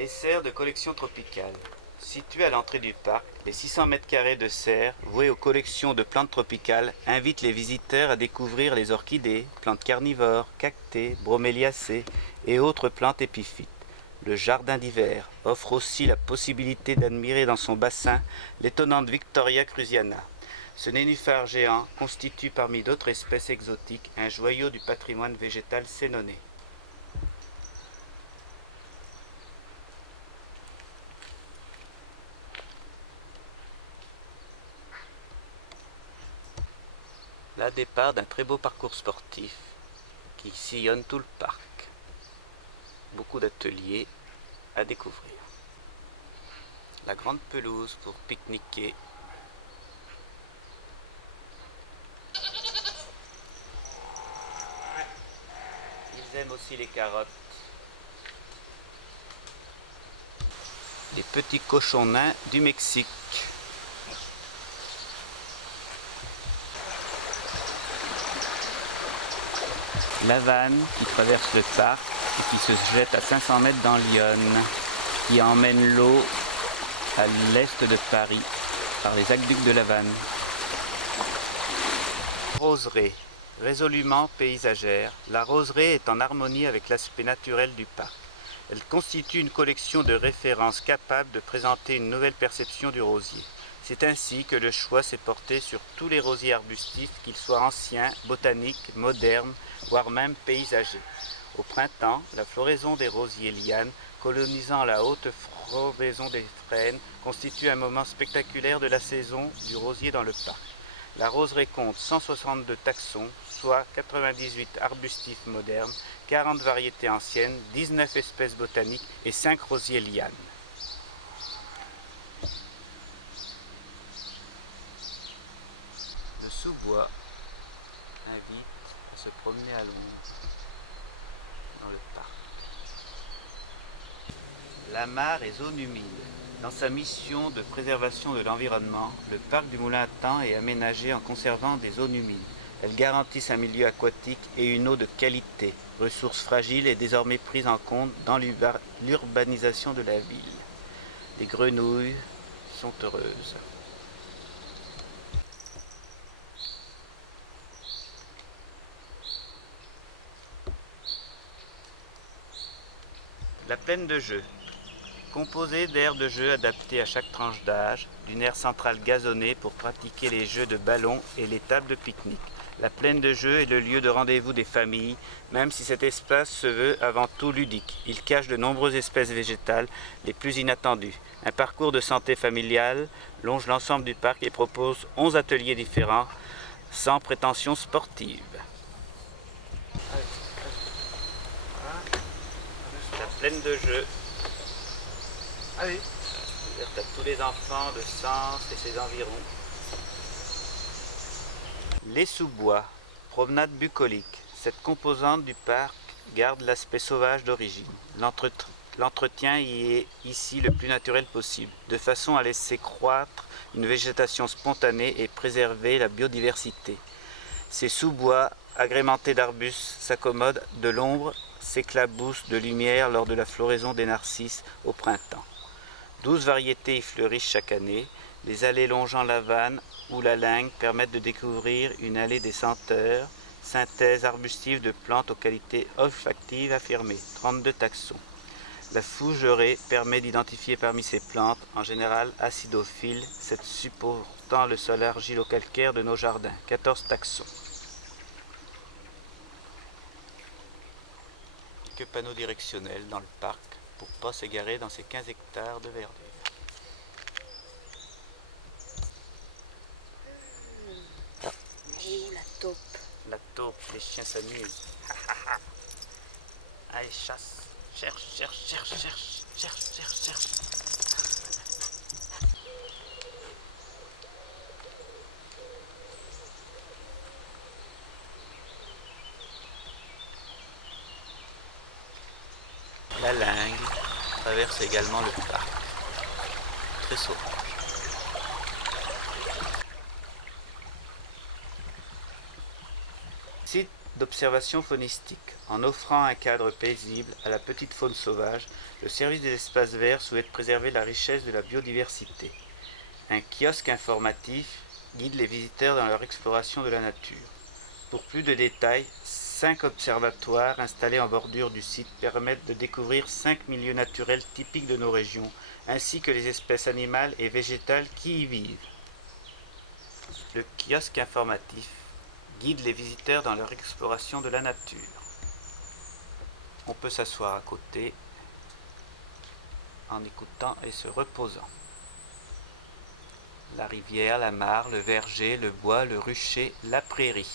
Les serres de collection tropicale. Situées à l'entrée du parc, les 600 mètres carrés de serres, vouées aux collections de plantes tropicales, invitent les visiteurs à découvrir les orchidées, plantes carnivores, cactées, broméliacées et autres plantes épiphytes. Le jardin d'hiver offre aussi la possibilité d'admirer dans son bassin l'étonnante Victoria cruziana. Ce nénuphar géant constitue parmi d'autres espèces exotiques un joyau du patrimoine végétal sénonais. Là, départ d'un très beau parcours sportif qui sillonne tout le parc. Beaucoup d'ateliers à découvrir. La grande pelouse pour pique-niquer. Ils aiment aussi les carottes. Les petits cochons nains du Mexique. La vanne qui traverse le parc et qui se jette à 500 mètres dans l'Yonne, qui emmène l'eau à l'est de Paris par les aqueducs de la Vanne. Roseraie. Résolument paysagère, la roseraie est en harmonie avec l'aspect naturel du parc. Elle constitue une collection de références capables de présenter une nouvelle perception du rosier. C'est ainsi que le choix s'est porté sur tous les rosiers arbustifs, qu'ils soient anciens, botaniques, modernes, voire même paysagers. Au printemps, la floraison des rosiers lianes, colonisant la haute floraison des frênes, constitue un moment spectaculaire de la saison du rosier dans le parc. La roseraie compte 162 taxons, soit 98 arbustifs modernes, 40 variétés anciennes, 19 espèces botaniques et 5 rosiers lianes. Le sous-bois invite à se promener à l'ombre dans le parc. La mare et zone humide. Dans sa mission de préservation de l'environnement, le parc du Moulin à Thym est aménagé en conservant des zones humides. Elles garantissent un milieu aquatique et une eau de qualité, ressource fragile et désormais prise en compte dans l'urbanisation de la ville. Les grenouilles sont heureuses. La plaine de jeu. Composée d'aires de jeu adaptées à chaque tranche d'âge, d'une aire centrale gazonnée pour pratiquer les jeux de ballon et les tables de pique-nique. La plaine de jeu est le lieu de rendez-vous des familles, même si cet espace se veut avant tout ludique. Il cache de nombreuses espèces végétales, les plus inattendues. Un parcours de santé familiale longe l'ensemble du parc et propose 11 ateliers différents, sans prétention sportive. La plaine de jeu. Allez. Ouverte à tous les enfants de Sens et ses environs. Les sous-bois, promenade bucolique. Cette composante du parc garde l'aspect sauvage d'origine. L'entretien y est ici le plus naturel possible, de façon à laisser croître une végétation spontanée et préserver la biodiversité. Ces sous-bois, agrémentés d'arbustes, s'accommodent de l'ombre, s'éclaboussent de lumière lors de la floraison des narcisses au printemps. 12 variétés y fleurissent chaque année. Les allées longeant la Vanne ou la Lingue permettent de découvrir une allée des senteurs, synthèse arbustive de plantes aux qualités olfactives affirmées, 32 taxons. La fougeraie permet d'identifier parmi ces plantes, en général acidophiles, cette supportant le sol argilo-calcaire de nos jardins, 14 taxons. Quelques panneaux directionnels dans le parc pour ne pas s'égarer dans ces 15 hectares de verdure. Et la taupe. La taupe, les chiens s'amusent. Allez, chasse. Cherche, cherche, cherche, cherche, cherche, cherche, cherche. La Lingue traverse également le parc. Très sauvage. Site d'observation faunistique. En offrant un cadre paisible à la petite faune sauvage, le service des espaces verts souhaite préserver la richesse de la biodiversité. Un kiosque informatif guide les visiteurs dans leur exploration de la nature. Pour plus de détails, 5 observatoires installés en bordure du site permettent de découvrir 5 milieux naturels typiques de nos régions, ainsi que les espèces animales et végétales qui y vivent. Le kiosque informatif guide les visiteurs dans leur exploration de la nature. On peut s'asseoir à côté en écoutant et se reposant. La rivière, la mare, le verger, le bois, le rucher, la prairie.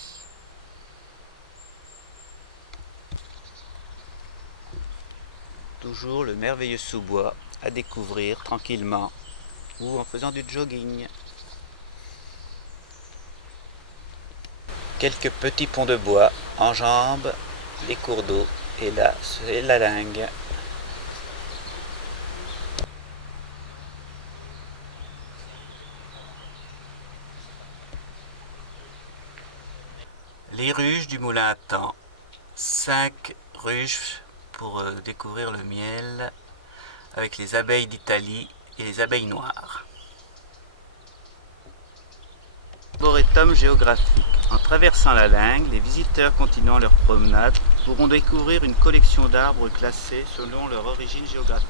Toujours le merveilleux sous-bois à découvrir tranquillement ou en faisant du jogging. Quelques petits ponts de bois enjambent les cours d'eau et là c'est la Lingue. Les ruches du moulin à temps. 5 ruches pour découvrir le miel avec les abeilles d'Italie et les abeilles noires. Arboretum géographique. En traversant la Lingue, les visiteurs continuant leur promenade pourront découvrir une collection d'arbres classés selon leur origine géographique.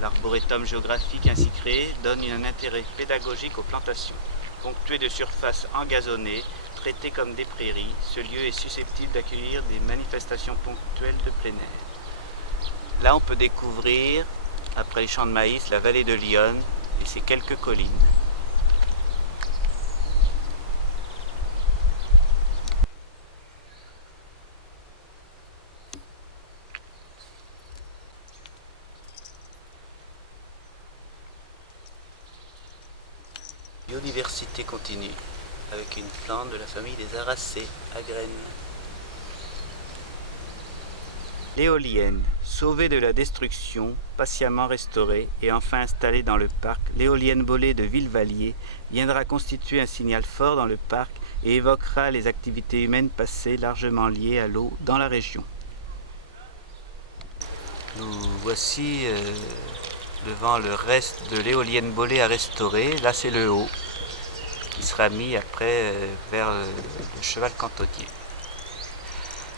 L'arboretum géographique ainsi créé donne un intérêt pédagogique aux plantations. Ponctué de surfaces engazonnées, traité comme des prairies, ce lieu est susceptible d'accueillir des manifestations ponctuelles de plein air. Là on peut découvrir, après les champs de maïs, la vallée de l'Yonne et ses quelques collines. Biodiversité continue, avec une plante de la famille des aracées à graines. L'éolienne, sauvée de la destruction, patiemment restaurée et enfin installée dans le parc, l'éolienne Bollée de Villevallier viendra constituer un signal fort dans le parc et évoquera les activités humaines passées largement liées à l'eau dans la région. Nous voici devant le reste de l'éolienne Bollée à restaurer. Là c'est le haut qui sera mis après vers le cheval cantonnier.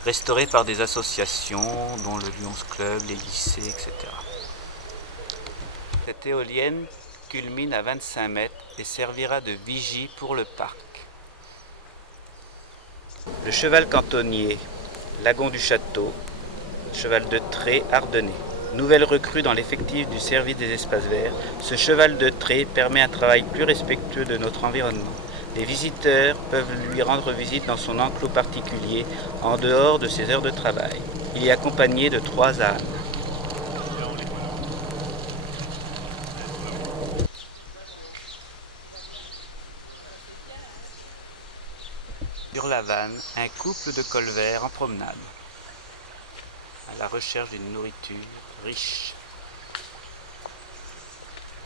Restauré par des associations dont le Lions Club, les lycées, etc. Cette éolienne culmine à 25 mètres et servira de vigie pour le parc. Le cheval cantonnier, lagon du château, cheval de trait ardennais. Nouvelle recrue dans l'effectif du service des espaces verts, ce cheval de trait permet un travail plus respectueux de notre environnement. Les visiteurs peuvent lui rendre visite dans son enclos particulier en dehors de ses heures de travail. Il est accompagné de 3 ânes. Sur la vanne, un couple de colverts en promenade, à la recherche d'une nourriture riche.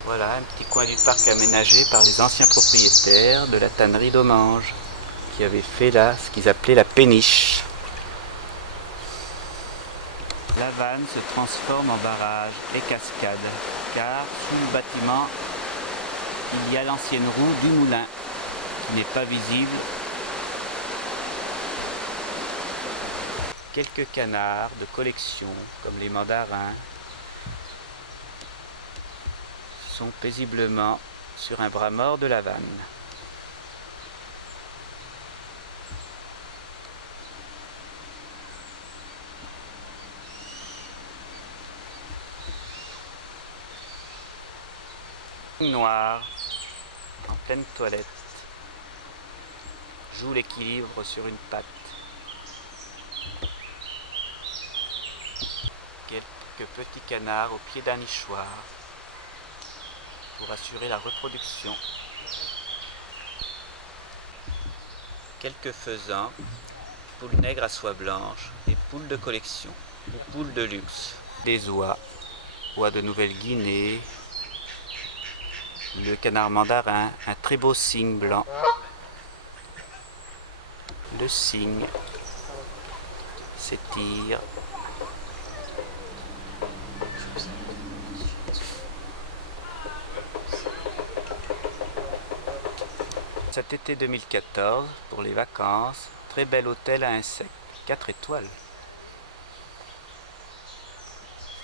Voilà un petit coin du parc aménagé par les anciens propriétaires de la tannerie d'Aumange, qui avaient fait là ce qu'ils appelaient la péniche. La vanne se transforme en barrage et cascade, car sous le bâtiment, il y a l'ancienne roue du moulin, qui n'est pas visible. Quelques canards de collection, comme les mandarins, sont paisiblement sur un bras mort de la vanne. Noir, en pleine toilette, joue l'équilibre sur une patte. Quelques petits canards au pied d'un nichoir pour assurer la reproduction. Quelques faisans, poules nègres à soie blanche et poules de collection ou poules de luxe. Des oies de Nouvelle-Guinée, le canard mandarin, un très beau cygne blanc, le cygne, s'étire. Cet été 2014, pour les vacances, très bel hôtel à insectes, 4 étoiles.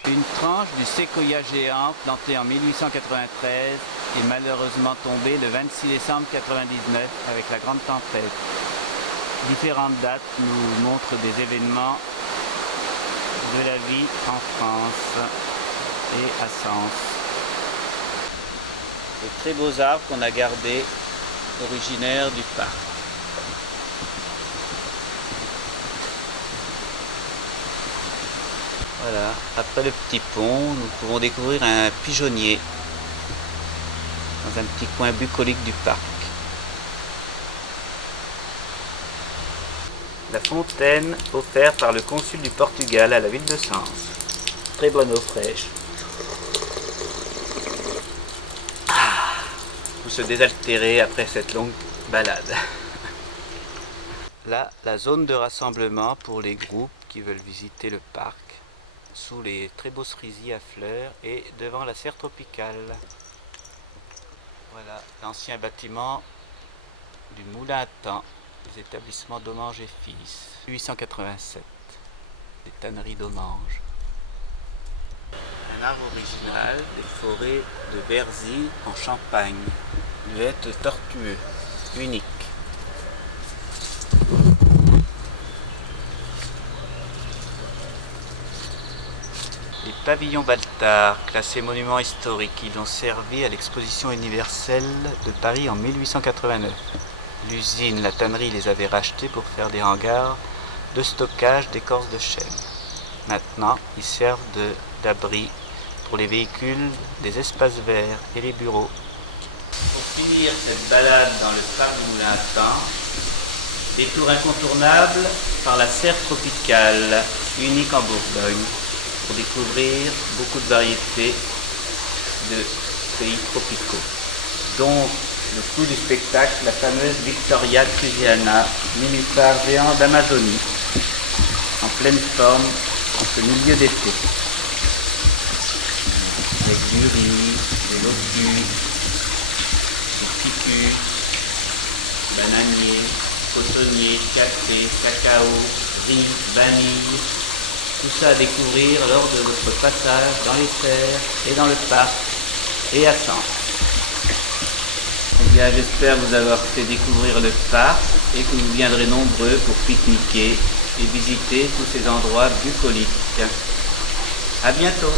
Une tranche du séquoia géant planté en 1893 est malheureusement tombée le 26 décembre 1999 avec la grande tempête. Différentes dates nous montrent des événements de la vie en France et à Sens. De très beaux arbres qu'on a gardés, originaires du parc. Voilà, après le petit pont, nous pouvons découvrir un pigeonnier dans un petit coin bucolique du parc. La fontaine offerte par le consul du Portugal à la ville de Sens. Très bonne eau fraîche. Pour se désaltérer après cette longue balade. Là, la zone de rassemblement pour les groupes qui veulent visiter le parc, sous les très beaux cerisiers à fleurs et devant la serre tropicale. Voilà l'ancien bâtiment du Moulin à Temps, des établissements Domange et Fils, 1887, des tanneries Domange. Un arbre original des forêts de Berzy en Champagne, du hêtre tortueux, unique. Les pavillons Baltard, classés monuments historiques, ils ont servi à l'exposition universelle de Paris en 1889. L'usine, la tannerie les avait rachetés pour faire des hangars de stockage d'écorce de chêne. Maintenant, ils servent d'abri pour les véhicules, des espaces verts et les bureaux. Pour finir cette balade dans le parc du Moulin à Temps, détour incontournable par la serre tropicale, unique en Bourgogne, pour découvrir beaucoup de variétés de pays tropicaux. Donc, le clou du spectacle, la fameuse Victoria Cruziana, nénuphar géant d'Amazonie, en pleine forme en ce milieu d'été. Avec du riz, des lotus, des ficus, bananiers, cotonniers, café, cacao, riz, vanille. Tout ça à découvrir lors de votre passage dans les serres et dans le parc et à Sens. Eh bien, j'espère vous avoir fait découvrir le parc et que vous viendrez nombreux pour pique-niquer et visiter tous ces endroits bucoliques. À bientôt!